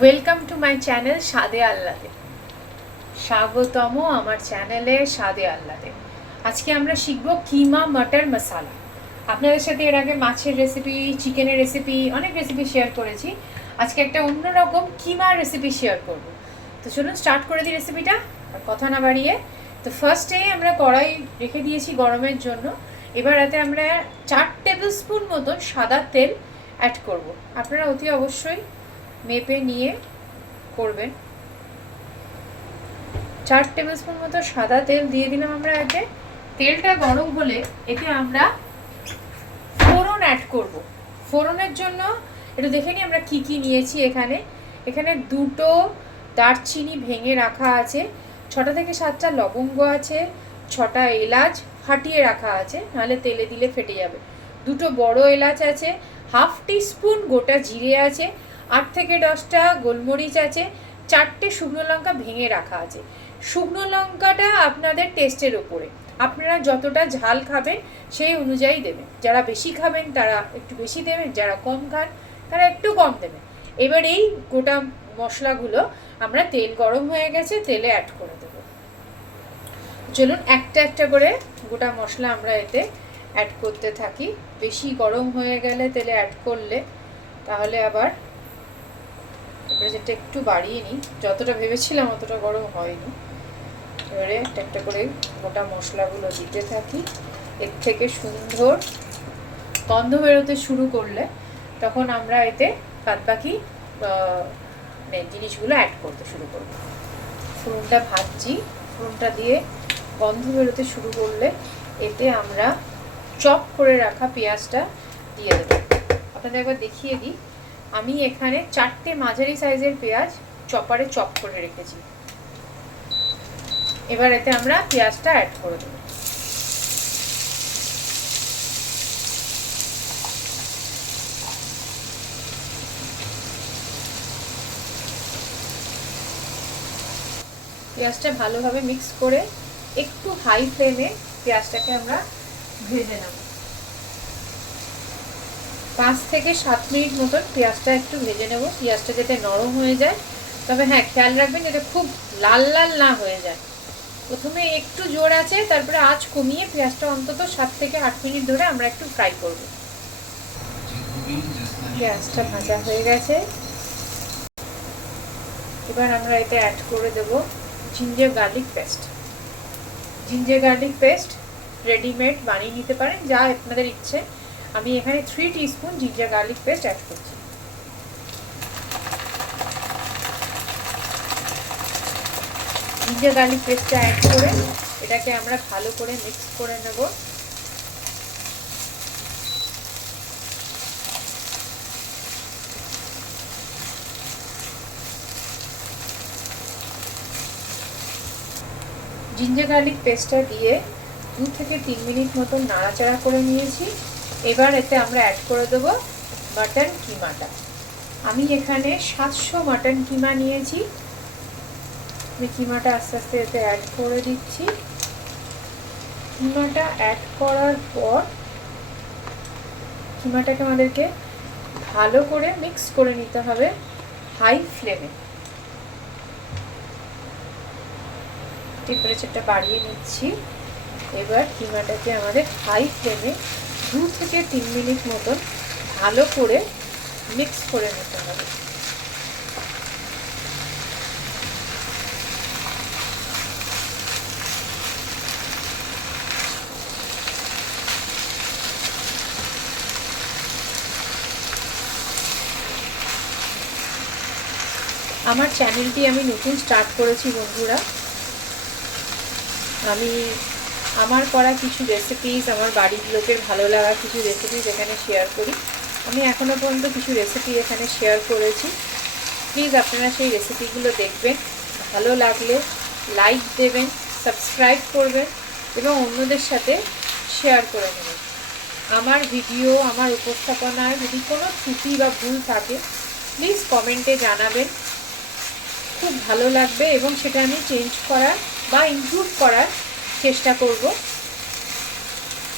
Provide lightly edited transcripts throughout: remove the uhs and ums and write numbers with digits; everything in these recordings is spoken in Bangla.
ওয়েলকাম টু মাই চ্যানেল স্বাদে আহ্লাদে। স্বাগতম আমার চ্যানেলে স্বাদে আহ্লাদে। আজকে আমরা শিখবো কিমা মটর মশালা। আপনাদের সাথে এর আগে মাছের রেসিপি, চিকেনের রেসিপি, অনেক রেসিপি শেয়ার করেছি। আজকে একটা অন্যরকম কিমা রেসিপি শেয়ার করব। তো চলুন স্টার্ট করে দিই রেসিপিটা, আর কথা না বাড়িয়ে। তো ফার্স্টে আমরা কড়াই রেখে দিয়েছি গরমের জন্য। এবার এতে আমরা 4 টেবিল স্পুন মতন সাদা তেল অ্যাড করব। আপনারা অতি অবশ্যই মেপে নিয়ে করবেন। 4 টেবিল স্পুন মতো সাদা তেল দিয়ে দিলাম আমরা এতে। তেলটা গরম হলে এতে আমরা ফোড়ন অ্যাড করব। ফোড়নের জন্য একটু দেখে নিই আমরা কি কি নিয়েছি। এখানে 2টো দারচিনি ভেঙে রাখা আছে, 6টা থেকে 7টা লবঙ্গ আছে, 6টা এলাচ ফাটিয়ে রাখা আছে, নাহলে তেলে দিলে ফেটে যাবে। 2টো বড় এলাচ আছে, হাফ টিস্পুন গোটা জিরে আছে, 8 থেকে 10টা গোলমরিচ আছে, 4টে শুকনো লঙ্কা ভেঙে রাখা আছে। শুকনো লঙ্কাটা আপনাদের টেস্টের ওপরে, আপনারা যতটা ঝাল খাবেন সেই অনুযায়ী দেবেন। যারা বেশি খাবেন তারা একটু বেশি দেবেন, যারা কম খান তারা একটু কম দেবেন। এবার এই গোটা মশলাগুলো আমরা তেল গরম হয়ে গেছে তেলে অ্যাড করে দেবো। চলুন একটা একটা করে গোটা মশলা আমরা এতে অ্যাড করতে থাকি। বেশি গরম হয়ে গেলে তেলে অ্যাড করলে তাহলে আবার টেম্পারেচারটা একটু বাড়িয়ে নিই, যতটা ভেবেছিলাম অতটা গরম হয়নি। এবারে একটা একটা করে গোটা মশলাগুলো দিতে থাকি। এর থেকে সুন্দর গন্ধ বেরোতে শুরু করলে তখন আমরা এতে বাদবাকি জিনিসগুলো অ্যাড করতে শুরু করব। ফোড়নটা ভাজছি, ফোড়নটা দিয়ে গন্ধ বেরোতে শুরু করলে এতে আমরা চপ করে রাখা পেঁয়াজটা দিয়ে দেবো। আপনাদের একবার দেখিয়ে দিই, আমি এখানে 4টে মাঝারি সাইজের পেঁয়াজ চপারে চপ করে রেখেছি। এবার এতে আমরা পেঁয়াজটা অ্যাড করে দেবো। পেঁয়াজটা ভালোভাবে মিক্স করে একটু হাই ফ্লেমে পেঁয়াজটাকে আমরা ভেজে নেব। 5 থেকে 7 মিনিট মতন পেঁয়াজটা একটু ভেজে নেব, পেঁয়াজটা যাতে নরম হয়ে যায়। তবে হ্যাঁ, খেয়াল রাখবেন যাতে খুব লাল লাল না হয়ে যায়। প্রথমে একটু জোর আছে, তারপরে আঁচ কমিয়ে পেঁয়াজটা অন্তত 7 থেকে 8 মিনিট ধরে আমরা একটু ফ্রাই করব। পেঁয়াজটা ভাজা হয়ে গেছে। এবার আমরা এতে অ্যাড করে দেব ginger garlic paste. Ginger garlic paste readymade বানিয়ে নিতে পারেন, যা আপনাদের ইচ্ছে। আমি এখানে 3 teaspoon ginger garlic paste add করছি। জিঞ্জার গার্লিক পেস্টটা অ্যাড করে এটাকে আমরা ভালো করে মিক্স করে নেব। জিঞ্জার গার্লিক পেস্টটা দিয়ে 2 থেকে 3 মিনিট মতন নাড়াচাড়া করে নিয়েছি। এবার এতে আমরা অ্যাড করে দেবো মাটন কিমাটা। আমি এখানে 700 মাটন কিমা নিয়েছি। আমি কিমাটা আস্তে আস্তে এতে অ্যাড করে দিচ্ছি। কিমাটা অ্যাড করার পর কিমাটাকে আমাদেরকে ভালো করে মিক্স করে নিতে হবে হাই ফ্লেমে। টেম্পারেচারটা বাড়িয়ে নিচ্ছি। এবার কিমাটাকে আমাদের হাই ফ্লেমে 2 থেকে 3 মিনিট মতন ভালো করে মিক্স করে নিতে হবে। আমার চ্যানেলটি আমি নতুন স্টার্ট করেছি বন্ধুরা। আমি আমার করা কিছু রেসিপিস, আমার বাড়ির লোকের ভালো লাগা কিছু রেসিপিস এখানে শেয়ার করি। আমি এখনও পর্যন্ত কিছু রেসিপি এখানে শেয়ার করেছি। প্লিজ আপনারা সেই রেসিপিগুলো দেখবেন, ভালো লাগলে লাইক দেবেন, সাবস্ক্রাইব করবেন এবং অন্যদের সাথে শেয়ার করে নেবেন। আমার ভিডিও, আমার উপস্থাপনায় যদি কোনো ত্রুটি বা ভুল থাকে প্লিজ কমেন্টে জানাবেন, খুব ভালো লাগবে এবং সেটা আমি চেঞ্জ করার বা ইমপ্রুভ করার চেষ্টা করব।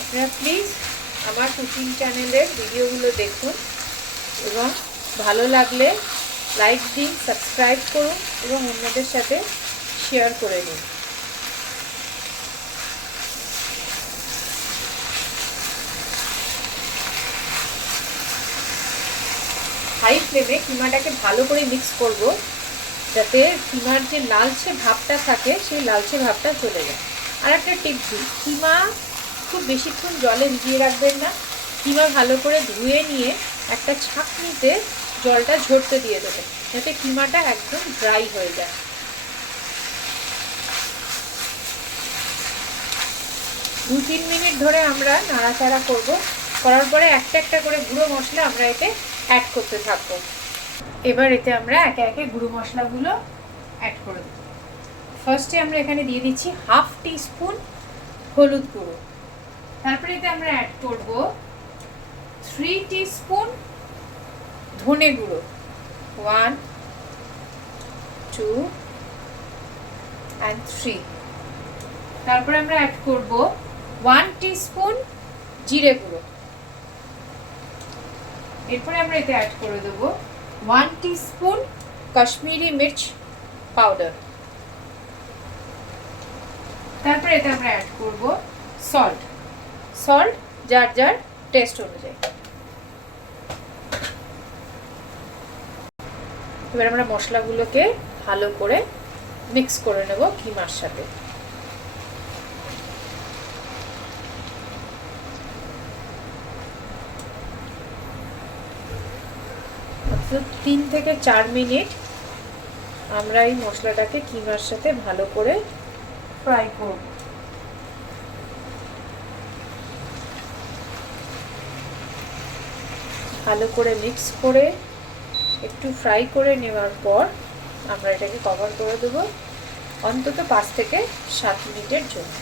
আপনারা প্লিজ আমার কুকিং চ্যানেলের ভিডিওগুলো দেখুন এবং ভালো লাগলে লাইক দিন, সাবস্ক্রাইব করুন এবং অন্যদের সাথে শেয়ার করে দিন। হাই ফ্লেমে কিমাটাকে ভালো করে মিক্স করব, যাতে কিমার যে লালচে ভাবটা থাকে সেই লালচে ভাবটা চলে যায়। আর একটা টিপ দিই, কিমা খুব বেশিক্ষণ জলে ভিজিয়ে রাখবেন না। কিমা ভালো করে ধুয়ে নিয়ে একটা ছাঁকনিতে জলটা ঝরতে দিয়ে দেবেন, যাতে কিমাটা একদম ড্রাই হয়ে যায়। দু 3 মিনিট ধরে আমরা নাড়াচাড়া করব। করার পরে একটা একটা করে গুঁড়ো মশলা আমরা এতে অ্যাড করতে থাকবো। এবার এতে আমরা একে একে গুঁড়ো মশলাগুলো অ্যাড করে দেব। ফার্স্টে আমরা এখানে দিয়ে দিচ্ছি 1/2 টিস্পুন হলুদ গুঁড়ো। তারপরে এতে আমরা অ্যাড করব 3 টিস্পুন ধনে গুঁড়ো। 1 2 and 3। তারপরে আমরা অ্যাড করব 1 টিস্পুন জিরে গুঁড়ো। এরপরে আমরা এতে অ্যাড করে দেব 1 টিস্পুন কাশ্মীরি মির্চ পাউডার। তারপরে এতে আমরা অ্যাড করব সল্ট যার যার টেস্ট অনুযায়ী। এবার আমরা মশলাগুলোকে ভালো করে মিক্স করে নেব কিমার সাথে। তো 3 থেকে 4 মিনিট আমরা এই মশলাটাকে কিমার সাথে ভালো করে ফ্রাই করব। ভালো করে মিক্স করে একটু ফ্রাই করে নেওয়ার পর আমরা এটাকে কভার করে দেব অন্তত 5 থেকে 7 মিনিটের জন্য।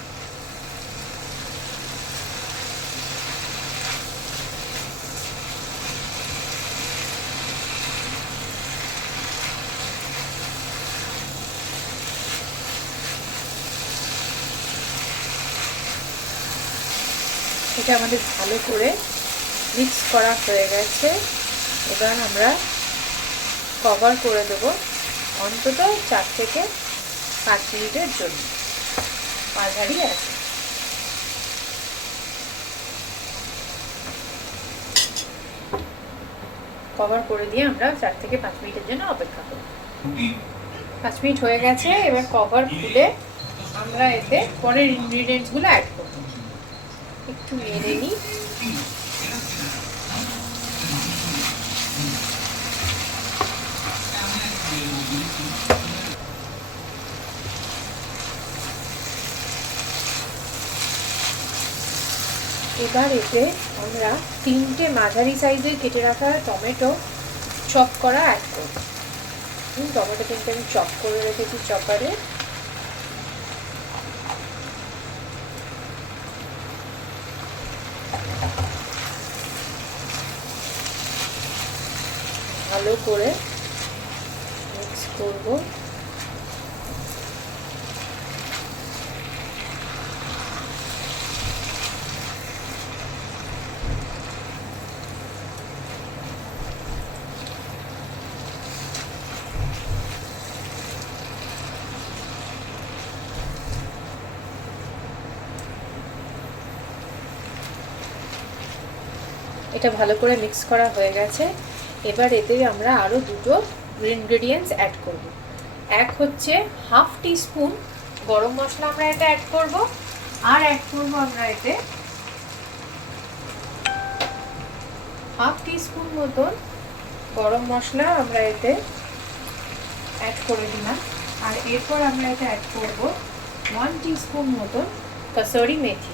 এটা আমাদের ভালো করে মিক্স করা হয়ে গেছে। এবার আমরা কভার করে দেব অন্তত 4 থেকে 5 মিনিটের জন্য। মাঝারি আছে। কভার করে দিয়ে আমরা 4 থেকে 5 মিনিটের জন্য অপেক্ষা করব। 5 মিনিট হয়ে গেছে। এবার কভার খুলে আমরা এতে পরের ইনগ্রিডিয়েন্টসগুলো অ্যাড করব। একটু নেড়ে নিই। এবার এতে আমরা 3টে মাঝারি সাইজের কেটে রাখা টমেটো চপ করা অ্যাড করব। টমেটো 3টে আমি চপ করে রেখেছি চপারে। ভালো করে মিক্স করব। এটা ভালো করে মিক্স করা হয়ে গেছে। এবার এতে আমরা আরও দুটো ইনগ্রেডিয়েন্টস অ্যাড করব। এক হচ্ছে 1/2 টিস্পুন গরম মশলা আমরা এতে অ্যাড করব। আর অ্যাড করব আমরা এতে 1/2 টিস্পুন মতন গরম মশলা আমরা এতে অ্যাড করে দিলাম। আর এরপর আমরা এতে অ্যাড করব 1 টিস্পুন মতন কসুরি মেথি।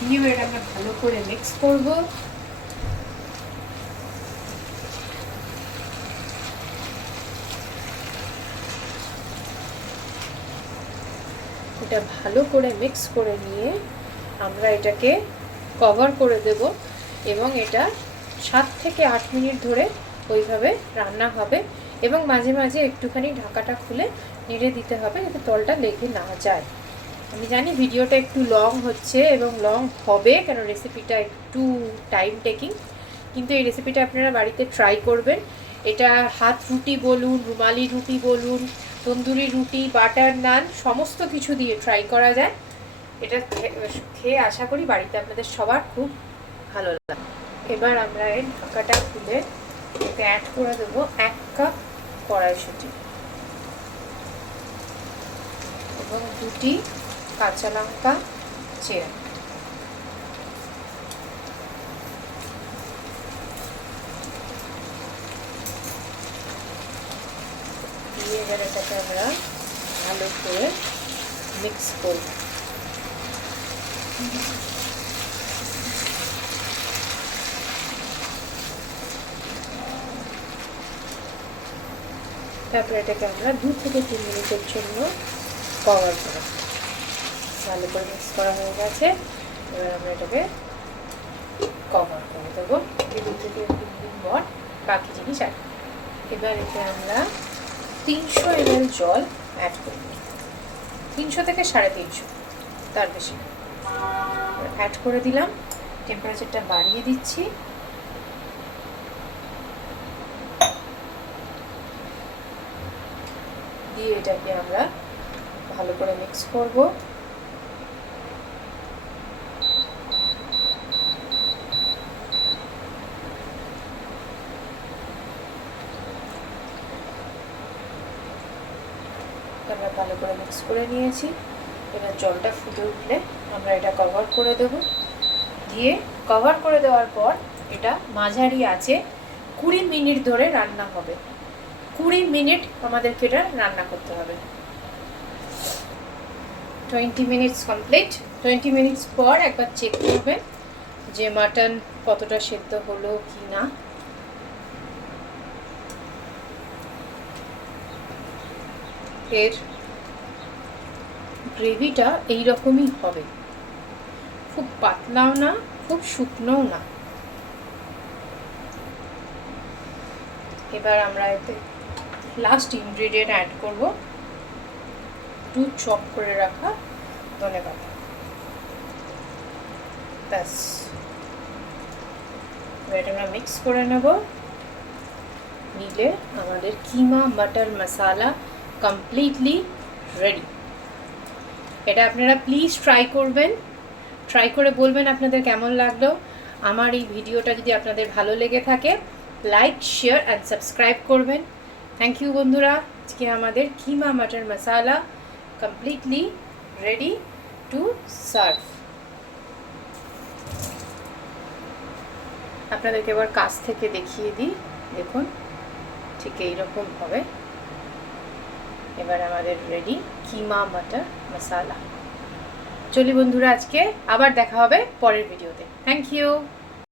দিয়ে এটা আমরা ভালো করে মিক্স করব। এটা ভালো করে মিক্স করে নিয়ে আমরা এটাকে কভার করে দেব এবং এটা 7 থেকে 8 মিনিট ধরে ওইভাবে রান্না হবে এবং মাঝে মাঝে একটুখানি ঢাকাটা খুলে নেড়ে দিতে হবে যাতে তলটা লেগে না যায়। আমি জানি ভিডিওটা একটু লং হচ্ছে এবং লং হবে, কেন রেসিপিটা একটু টাইম টেকিং, কিন্তু এই রেসিপিটা আপনারা বাড়িতে ট্রাই করবেন। এটা হাত রুটি বলুন, রুমালি রুটি বলুন, তন্দুরি রুটি, বাটার নান, সমস্ত কিছু দিয়ে ট্রাই করা যায়। এটা খেয়ে আশা করি বাড়িতে আপনাদের সবার খুব ভালো লাগে। এবার আমরা এর ঢাকাটা খুলে এতে অ্যাড করে দেবো 1 কাপ কড়াইশুঁটি এবং 2টি কাঁচা লঙ্কা চেরা। দিয়ে এবার এটাকে আমরা ভালো করে মিক্স করব। তারপরে এটাকে আমরা 2 থেকে 3 মিনিটের জন্য কভার করব। ভালো করে মিক্স করা হয়ে গেছে, এবার আমরা এটাকে কভার করে দেবো। 2 থেকে 3 দিন পর বাকি জিনিস অ্যাড। এবার এতে আমরা 300 ml জল অ্যাড করব, 300 থেকে 350, তার বেশি অ্যাড করে দিলাম। টেম্পারেচারটা বাড়িয়ে দিচ্ছি। দিয়ে এটাকে আমরা ভালো করে মিক্স করব। আমরা ভালো করে মিক্স করে নিয়েছি। এবার জলটা ফুটে উঠলে আমরা এটা কভার করে দেব। দিয়ে কভার করে দেওয়ার পর এটা মাঝারি আছে 20 মিনিট ধরে রান্না হবে। 20 মিনিট আমাদেরকে এটা রান্না করতে হবে। 20 মিনিটস কমপ্লিট। 20 মিনিটস পর একবার চেক করবেন যে মাটন কতটা সেদ্ধ হলো কি না। এর গ্রেভিটা এইরকমই হবে, খুব পাতলাও না, খুব শুকনোও না। এবার আমরা এতে লাস্ট ইনগ্রেডিয়েন্ট অ্যাড করব, 2 চপ করে রাখা ধনেপাতা। ব্যাস, এটা আমরা মিক্স করে নেব। নিলে আমাদের কিমা মটর মশালা কমপ্লিটলি রেডি। এটা আপনারা প্লিজ ট্রাই করবেন, ট্রাই করে বলবেন আপনাদের কেমন লাগলো। আমার এই ভিডিওটা যদি আপনাদের ভালো লেগে থাকে লাইক, শেয়ার অ্যান্ড সাবস্ক্রাইব করবেন। থ্যাংক ইউ বন্ধুরা। আজকে আমাদের কিমা মটর মশালা কমপ্লিটলি রেডি টু সার্ভ। আপনাদেরকে এবার কাছ থেকে দেখিয়ে দিই, দেখুন ঠিক এইরকম হবে। এবার আমাদের রেডি কিমা মটর মশালা। চলি বন্ধুরা, আজকে আবার দেখা হবে পরের ভিডিওতে। Thank you.